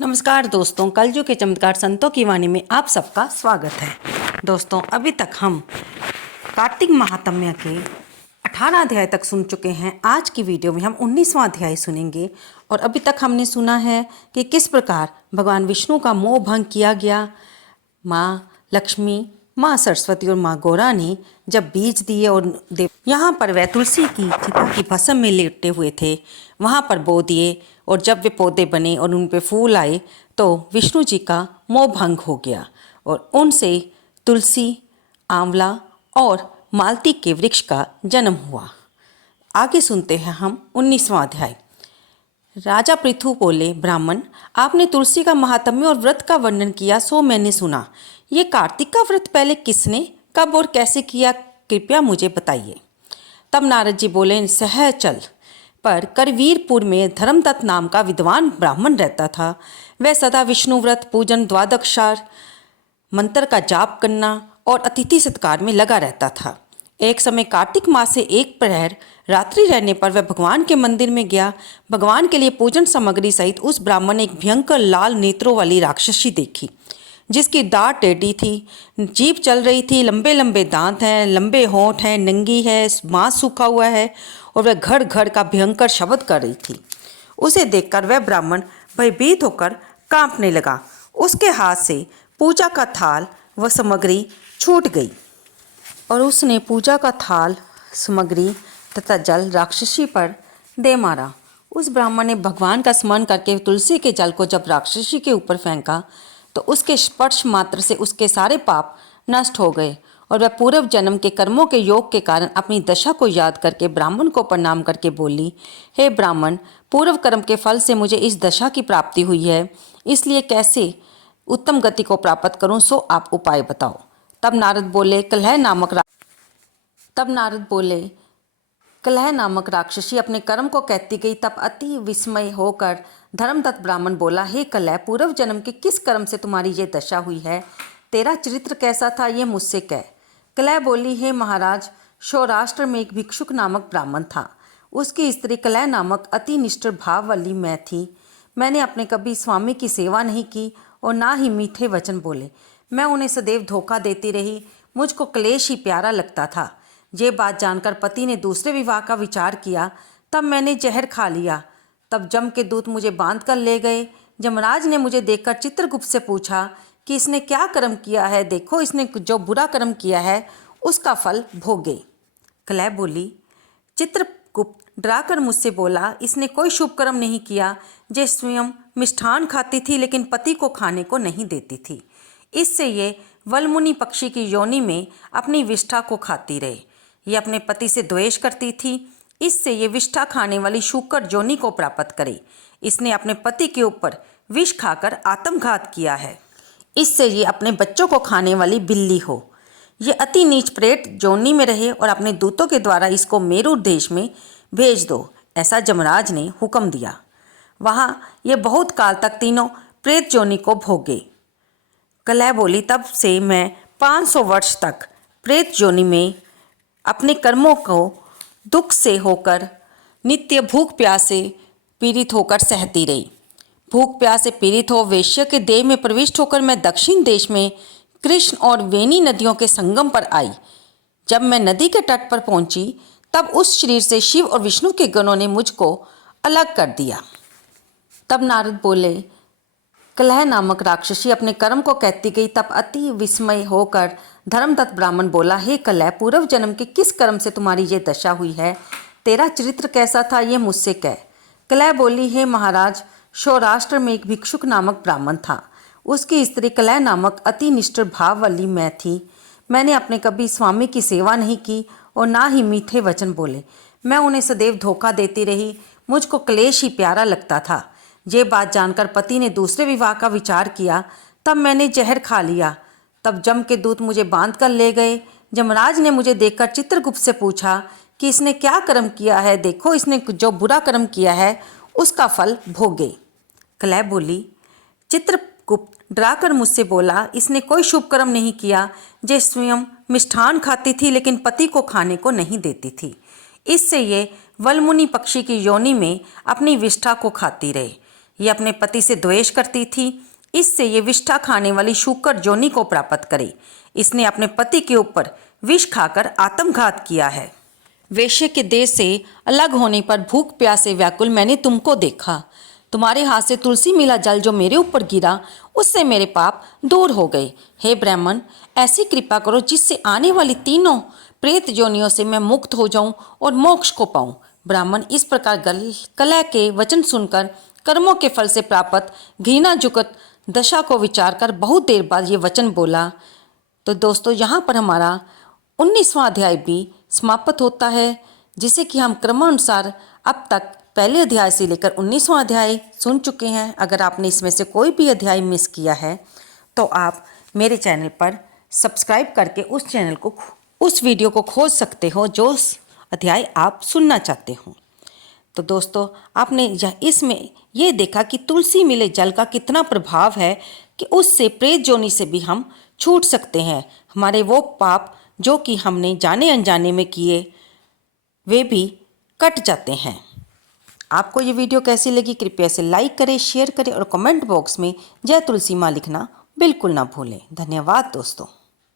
नमस्कार दोस्तों, कलयुग के चमत्कार संतों की वाणी में आप सबका स्वागत है। दोस्तों, अभी तक हम कार्तिक महात्म्य के 18 अध्याय तक सुन चुके हैं। आज की वीडियो में हम 19वां अध्याय सुनेंगे। और अभी तक हमने सुना है कि किस प्रकार भगवान विष्णु का मोह भंग किया गया। माँ लक्ष्मी, माँ सरस्वती और माँ गौरा ने जब बीज दिए और यहाँ पर वह तुलसी की चिता की भस्म में लेटे हुए थे, वहाँ पर बो दिए। और जब वे पौधे बने और उन पे फूल आए तो विष्णु जी का मोह भंग हो गया और उनसे तुलसी, आंवला और मालती के वृक्ष का जन्म हुआ। आगे सुनते हैं हम 19वां अध्याय। राजा पृथु बोले, ब्राह्मण, आपने तुलसी का महात्म्य और व्रत का वर्णन किया, सो मैंने सुना। ये कार्तिक का व्रत पहले किसने, कब और कैसे किया, कृपया मुझे बताइए। तब नारद जी बोले, सहचल पर करवीरपुर में धर्मदत्त नाम का विद्वान ब्राह्मण रहता था। वह सदा विष्णु व्रत, पूजन, द्वादशार मंत्र का जाप करना और अतिथि सत्कार में लगा रहता था। एक समय कार्तिक मास से एक प्रहर रात्रि रहने पर वह भगवान के मंदिर में गया। भगवान के लिए पूजन सामग्री सहित उस ब्राह्मण ने एक भयंकर लाल नेत्रों वाली राक्षसी देखी, जिसकी दाढ़ टेढ़ी थी, जीभ चल रही थी, लंबे लंबे दांत हैं, लंबे होंठ हैं, नंगी है, मांस सूखा हुआ है और वह घड़ घड़ का भयंकर शब्द कर रही थी। उसे देखकर वह ब्राह्मण भयभीत होकर कांपने लगा। उसके हाथ से पूजा का थाल व सामग्री छूट गई और उसने पूजा का थाल, सामग्री तथा जल राक्षसी पर दे मारा। उस ब्राह्मण ने भगवान का स्मरण करके तुलसी के जल को जब राक्षसी के ऊपर फेंका तो उसके स्पर्श मात्र से उसके सारे पाप नष्ट हो गए और वह पूर्व जन्म के कर्मों के योग के कारण अपनी दशा को याद करके ब्राह्मण को प्रणाम करके बोली, हे ब्राह्मण, पूर्व कर्म के फल से मुझे इस दशा की प्राप्ति हुई है, इसलिए कैसे उत्तम गति को प्राप्त करूं, सो आप उपाय बताओ। तब नारद बोले, कलह नामक राक्षसी अपने कर्म को कहती गई। तब अति विस्मय होकर धर्मदत्त ब्राह्मण बोला, हे कलह, पूर्व जन्म के किस कर्म से तुम्हारी ये दशा हुई है? तेरा चरित्र कैसा था, ये मुझसे कह। कलह बोली, हे महाराज, सौराष्ट्र में एक भिक्षुक नामक ब्राह्मण था। उसकी स्त्री कलह नामक अति निष्ठुर भाव वाली मैं थी। मैंने अपने कभी स्वामी की सेवा नहीं की और ना ही मीठे वचन बोले। मैं उन्हें सदैव धोखा देती रही। मुझको क्लेश ही प्यारा लगता था। ये बात जानकर पति ने दूसरे विवाह का विचार किया। तब मैंने जहर खा लिया। तब जम के दूत मुझे बांध कर ले गए। जमराज ने मुझे देखकर चित्रगुप्त से पूछा कि इसने क्या कर्म किया है, देखो इसने जो बुरा कर्म किया है उसका फल भोगे। कलह बोली, चित्रगुप्त डराकर मुझसे बोला, इसने कोई शुभ कर्म नहीं किया। जे स्वयं मिष्ठान खाती थी लेकिन पति को खाने को नहीं देती थी। इससे ये वलमुनि पक्षी की योनि में अपनी विष्ठा को खाती रहे। ये अपने पति से द्वेष करती थी, इससे ये विष्ठा खाने वाली शूकर योनि को प्राप्त करे। इसने अपने पति के ऊपर विष खाकर आत्मघात किया है, इससे ये अपने बच्चों को खाने वाली बिल्ली हो। ये अति नीच प्रेत योनि में रहे और अपने दूतों के द्वारा इसको मेरू देश में भेज दो, ऐसा जमराज ने हुक्म दिया। वहाँ ये बहुत काल तक तीनों प्रेत योनि को भोगे। कलह बोली, तब से मैं 500 वर्ष तक प्रेत योनि में अपने कर्मों को दुख से होकर नित्य भूख प्यास से पीड़ित होकर सहती रही। भूख प्यास से पीड़ित हो वेश्या के देह में प्रविष्ट होकर मैं दक्षिण देश में कृष्ण और वेणी नदियों के संगम पर आई। जब मैं नदी के तट पर पहुंची तब उस शरीर से शिव और विष्णु के गणों ने मुझको अलग कर दिया। तब नारद बोले, कलह नामक राक्षसी अपने कर्म को कहती गई। तब अति विस्मय होकर धर्मदत्त ब्राह्मण बोला, हे कलह, पूर्व जन्म के किस कर्म से तुम्हारी ये दशा हुई है? तेरा चरित्र कैसा था, ये मुझसे कह। कलह बोली, हे महाराज, सौराष्ट्र में एक भिक्षुक नामक ब्राह्मण था। उसकी स्त्री कलह नामक अति निष्ठुर भाव वाली मैं थी। मैंने अपने कभी स्वामी की सेवा नहीं की और ना ही मीठे वचन बोले। मैं उन्हें सदैव धोखा देती रही। मुझको क्लेश ही प्यारा लगता था। ये बात जानकर पति ने दूसरे विवाह का विचार किया। तब मैंने जहर खा लिया। तब जम के दूत मुझे बांध कर ले गए। जमराज ने मुझे देखकर चित्रगुप्त से पूछा कि इसने क्या कर्म किया है, देखो इसने जो बुरा कर्म किया है उसका फल भोगे। कलह बोली, चित्रगुप्त डराकर मुझसे बोला, इसने कोई शुभ कर्म नहीं किया। जे स्वयं मिष्ठान खाती थी लेकिन पति को खाने को नहीं देती थी। इससे ये वलमुनि पक्षी की योनि में अपनी विष्ठा को खाती रहे। ये अपने पति से द्वेष करती थी, इससे ये विष्ठा खाने वाली शूकर जोनी को प्राप्त करे। इसने अपने पति के ऊपर विष खाकर आत्मघात किया है। वेश्या के देश से अलग होने पर भूख प्यास से व्याकुल मैंने तुमको देखा। तुम्हारे हाथ से तुलसी मिला जल जो मेरे ऊपर गिरा, उससे मेरे पाप दूर हो गए। हे ब्राह्मण, ऐसी कृपा करो जिससे आने वाली तीनों प्रेत योनियों से मैं मुक्त हो जाऊं और मोक्ष को पाऊं। ब्राह्मण इस प्रकार कलह के वचन सुनकर कर्मों के फल से प्राप्त घृणा युक्त दशा को विचार कर बहुत देर बाद ये वचन बोला। तो दोस्तों, यहाँ पर हमारा 19वां अध्याय भी समाप्त होता है, जिसे कि हम क्रमानुसार अब तक पहले अध्याय से लेकर 19वां अध्याय सुन चुके हैं। अगर आपने इसमें से कोई भी अध्याय मिस किया है तो आप मेरे चैनल पर सब्सक्राइब करके उस वीडियो को खोज सकते हो जो अध्याय आप सुनना चाहते हो। तो दोस्तों, आपने इसमें ये देखा कि तुलसी मिले जल का कितना प्रभाव है कि उससे प्रेत जोनी से भी हम छूट सकते हैं। हमारे वो पाप जो कि हमने जाने अनजाने में किए वे भी कट जाते हैं। आपको ये वीडियो कैसी लगी कृपया से लाइक करें, शेयर करें और कमेंट बॉक्स में जय तुलसी माँ लिखना बिल्कुल ना भूलें। धन्यवाद दोस्तों।